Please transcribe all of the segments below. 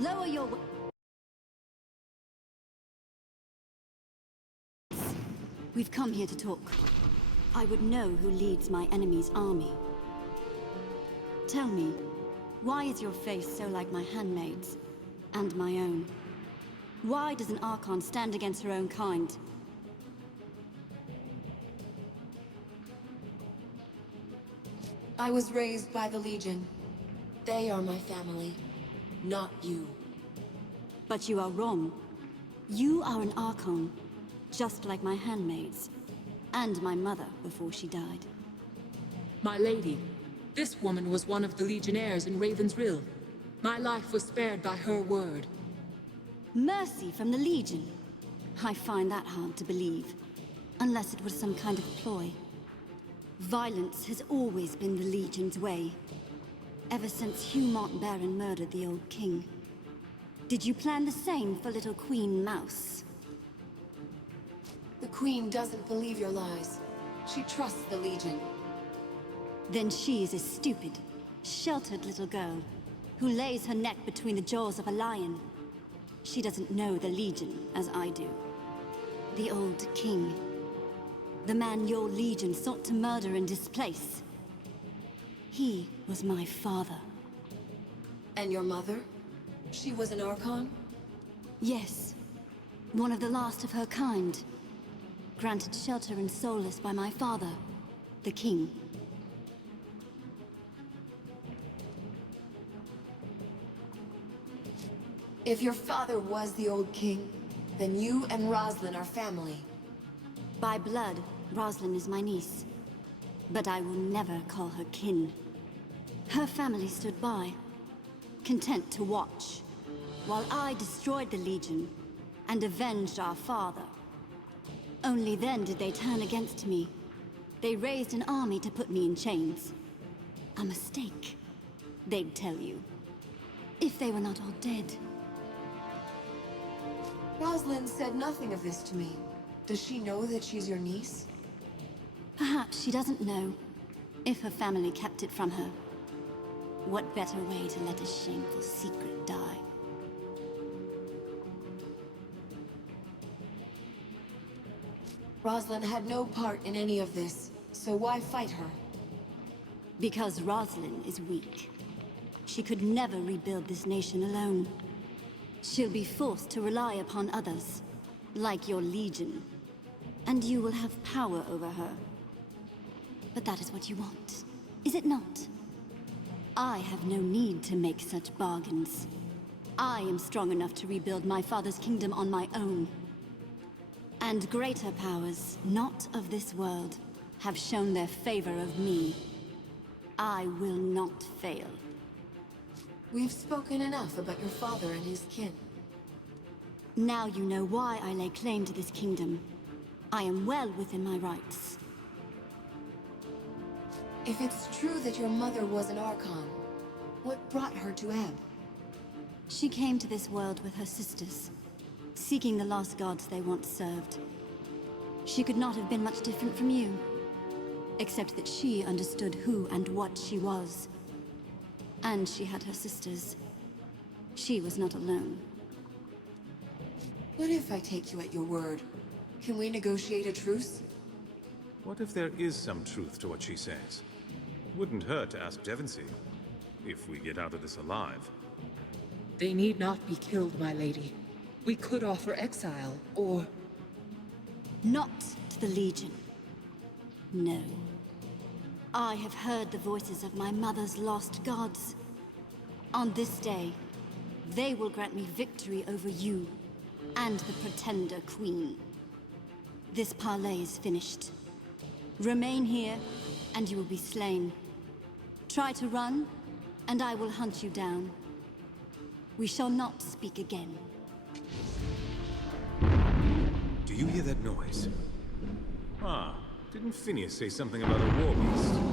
Lower your... We've come here to talk. I would know who leads my enemy's army. Tell me, why is your face so like my handmaid's? And my own? Why does an Archon stand against her own kind? I was raised by the Legion. They are my family, not you. But you are wrong. You are an Archon, just like my handmaids, and my mother before she died. My lady, this woman was one of the Legionnaires in Raven's Rill. My life was spared by her word. Mercy from the Legion? I find that hard to believe, unless it was some kind of ploy. Violence has always been the Legion's way, ever since Hugh Montbaron murdered the old king. Did you plan the same for little Queen Mouse? The Queen doesn't believe your lies. She trusts the Legion. Then she is a stupid, sheltered little girl who lays her neck between the jaws of a lion. She doesn't know the Legion as I do. The old king. The man your Legion sought to murder and displace. He was my father. And your mother? She was an Archon? Yes. One of the last of her kind. Granted shelter and solace by my father, the king. If your father was the old king, then you and Roslyn are family. By blood, Roslyn is my niece. But I will never call her kin. Her family stood by, content to watch, while I destroyed the Legion and avenged our father. Only then did they turn against me. They raised an army to put me in chains. A mistake, they'd tell you. If they were not all dead. Roslyn said nothing of this to me. Does she know that she's your niece? Perhaps she doesn't know, if her family kept it from her. What better way to let a shameful secret die? Roslyn had no part in any of this, so why fight her? Because Roslyn is weak. She could never rebuild this nation alone. She'll be forced to rely upon others, like your Legion. And you will have power over her. But that is what you want, is it not? I have no need to make such bargains. I am strong enough to rebuild my father's kingdom on my own. And greater powers, not of this world, have shown their favor of me. I will not fail. We've spoken enough about your father and his kin. Now you know why I lay claim to this kingdom. I am well within my rights. If it's true that your mother was an Archon, what brought her to Ebb? She came to this world with her sisters, seeking the lost gods they once served. She could not have been much different from you, except that she understood who and what she was. And she had her sisters. She was not alone. What if I take you at your word? Can we negotiate a truce? What if there is some truth to what she says? Wouldn't hurt to ask Devonsey, if we get out of this alive. They need not be killed, my lady. We could offer exile, or... Not to the Legion. No. I have heard the voices of my mother's lost gods. On this day, they will grant me victory over you and the Pretender Queen. This parley is finished. Remain here, and you will be slain. Try to run, and I will hunt you down. We shall not speak again. Do you hear that noise? Ah, didn't Phineas say something about a Warbeast?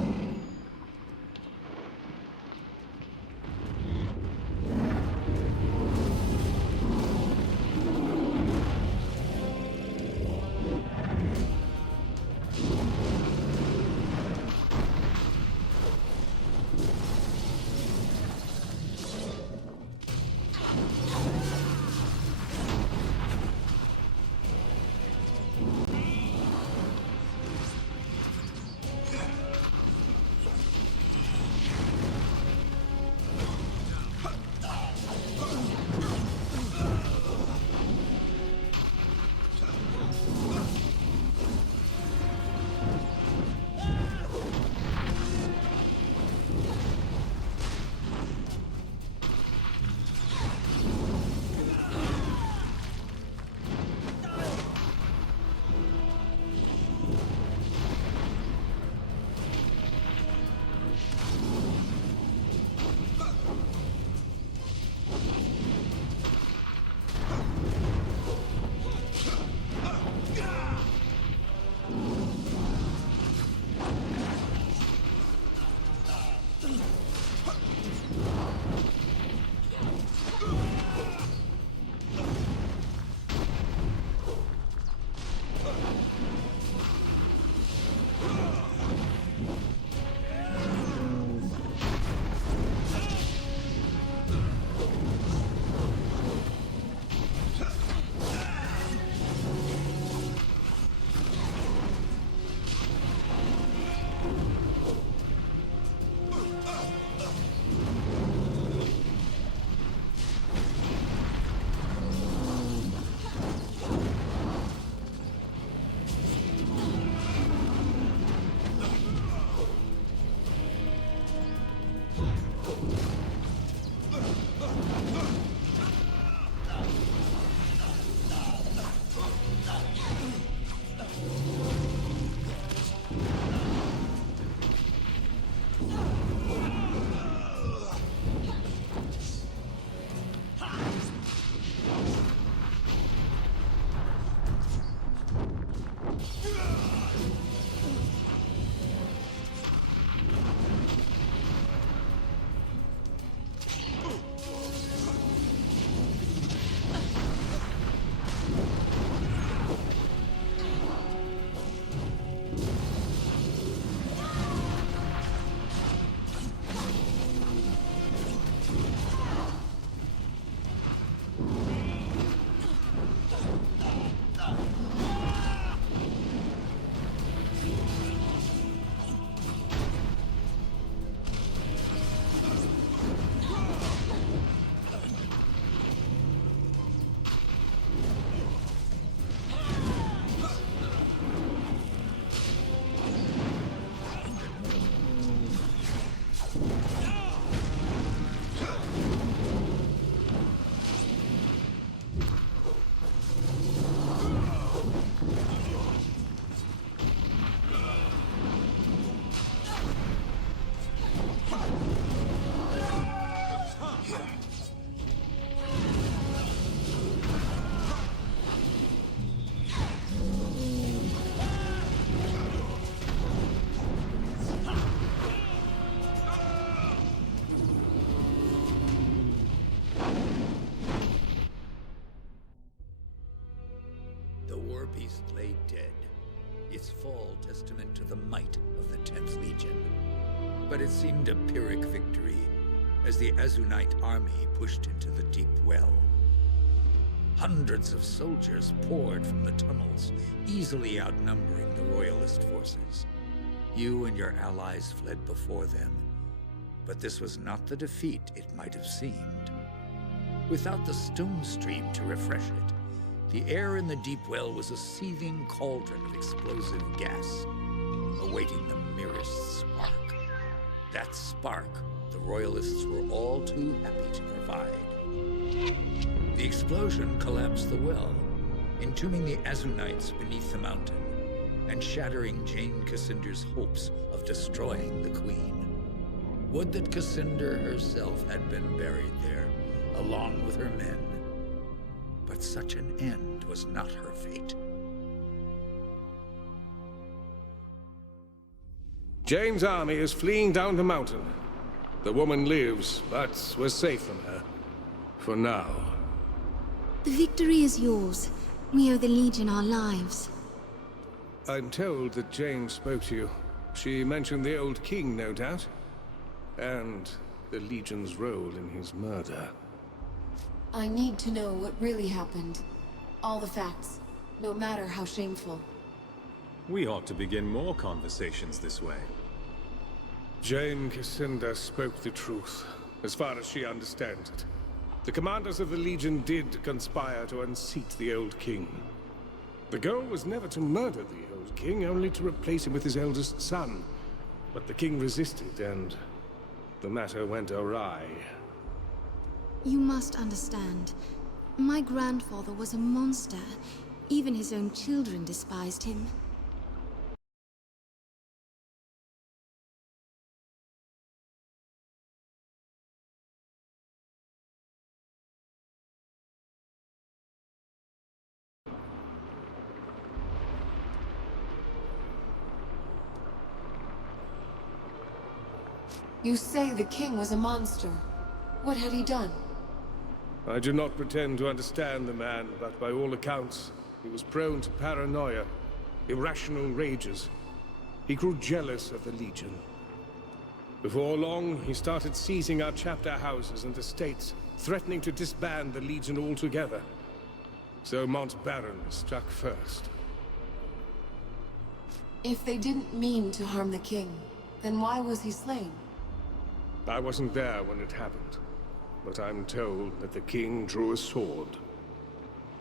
Warbeast lay dead, its fall testament to the might of the 10th Legion. But it seemed a Pyrrhic victory as the Azunite army pushed into the deep well. Hundreds of soldiers poured from the tunnels, easily outnumbering the Royalist forces. You and your allies fled before them, but this was not the defeat it might have seemed. Without the stone stream to refresh it, the air in the deep well was a seething cauldron of explosive gas, awaiting the merest spark. That spark, the Royalists were all too happy to provide. The explosion collapsed the well, entombing the Azunites beneath the mountain, and shattering Jane Cassinder's hopes of destroying the Queen. Would that Cassinder herself had been buried there, along with her men. But such an end was not her fate. Jane's army is fleeing down the mountain. The woman lives, but we're safe from her. For now. The victory is yours. We owe the Legion our lives. I'm told that Jane spoke to you. She mentioned the old king, no doubt. And the Legion's role in his murder. I need to know what really happened. All the facts, no matter how shameful. We ought to begin more conversations this way. Jane Cassinder spoke the truth, as far as she understands it. The commanders of the Legion did conspire to unseat the old king. The goal was never to murder the old king, only to replace him with his eldest son. But the king resisted, and the matter went awry. You must understand. My grandfather was a monster. Even his own children despised him. You say the king was a monster. What had he done? I do not pretend to understand the man, but by all accounts, he was prone to paranoia, irrational rages. He grew jealous of the Legion. Before long, he started seizing our chapter houses and estates, threatening to disband the Legion altogether. So Mont Baron struck first. If they didn't mean to harm the king, then why was he slain? I wasn't there when it happened, but I'm told that the king drew a sword.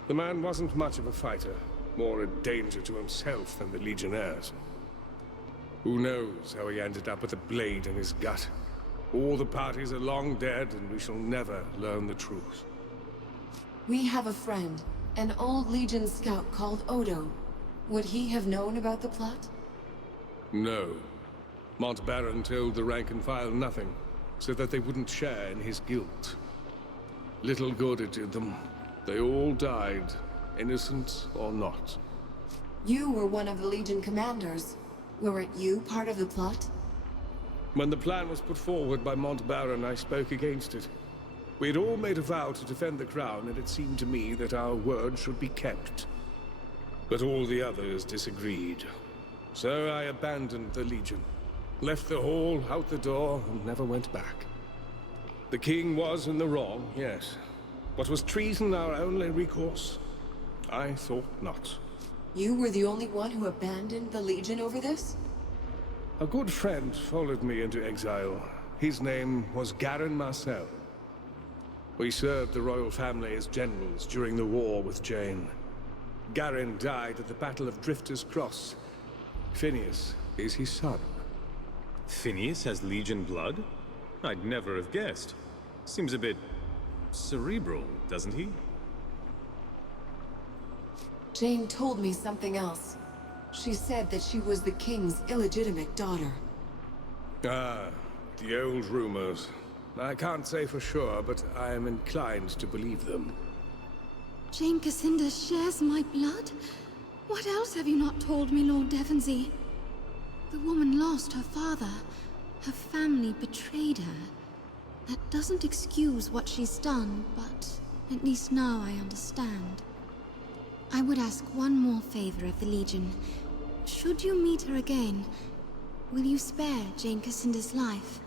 The man wasn't much of a fighter, more a danger to himself than the Legionnaires. Who knows how he ended up with a blade in his gut? All the parties are long dead, and we shall never learn the truth. We have a friend, an old Legion scout called Odo. Would he have known about the plot? No. Mont Baron told the rank and file nothing, so that they wouldn't share in his guilt. Little good it did them. They all died, innocent or not. You were one of the Legion commanders. Weren't you part of the plot? When the plan was put forward by Mont Baron, I spoke against it. We had all made a vow to defend the crown, and it seemed to me that our word should be kept. But all the others disagreed. So I abandoned the Legion. Left the hall, out the door, and never went back. The king was in the wrong, yes. But was treason our only recourse? I thought not. You were the only one who abandoned the Legion over this? A good friend followed me into exile. His name was Garin Marcel. We served the royal family as generals during the war with Jane. Garin died at the Battle of Drifter's Cross. Phineas is his son. Phineas has Legion blood? I'd never have guessed. Seems a bit cerebral, doesn't he? Jane told me something else. She said that she was the king's illegitimate daughter. Ah, the old rumors. I can't say for sure, but I am inclined to believe them. Jane Cassinda shares my blood? What else have you not told me, Lord Devonsey? The woman lost her father. Her family betrayed her. That doesn't excuse what she's done, but at least now I understand. I would ask one more favor of the Legion. Should you meet her again, will you spare Jane Cassinda's life?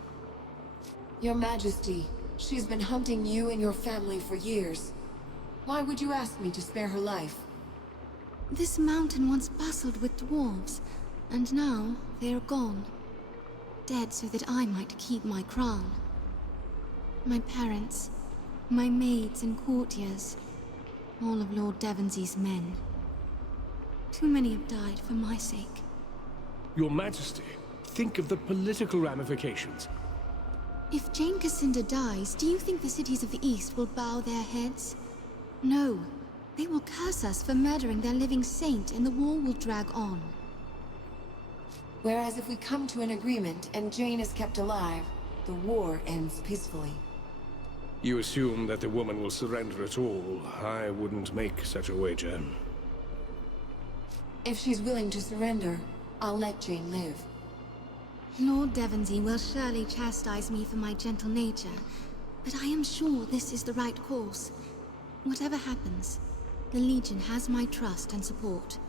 Your Majesty, she's been hunting you and your family for years. Why would you ask me to spare her life? This mountain once bustled with dwarves, and now they are gone. Dead so that I might keep my crown. My parents, my maids and courtiers, all of Lord Devonsy's men. Too many have died for my sake. Your Majesty, think of the political ramifications. If Jane Cassinda dies, do you think the cities of the East will bow their heads? No. They will curse us for murdering their living saint, and the war will drag on. Whereas if we come to an agreement and Jane is kept alive, the war ends peacefully. You assume that the woman will surrender at all. I wouldn't make such a wager. If she's willing to surrender, I'll let Jane live. Lord Devonsy will surely chastise me for my gentle nature, but I am sure this is the right course. Whatever happens, the Legion has my trust and support.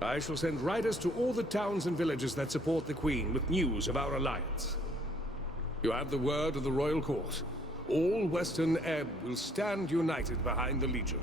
I shall send riders to all the towns and villages that support the Queen with news of our alliance. You have the word of the Royal Court. All Western Ebb will stand united behind the Legion.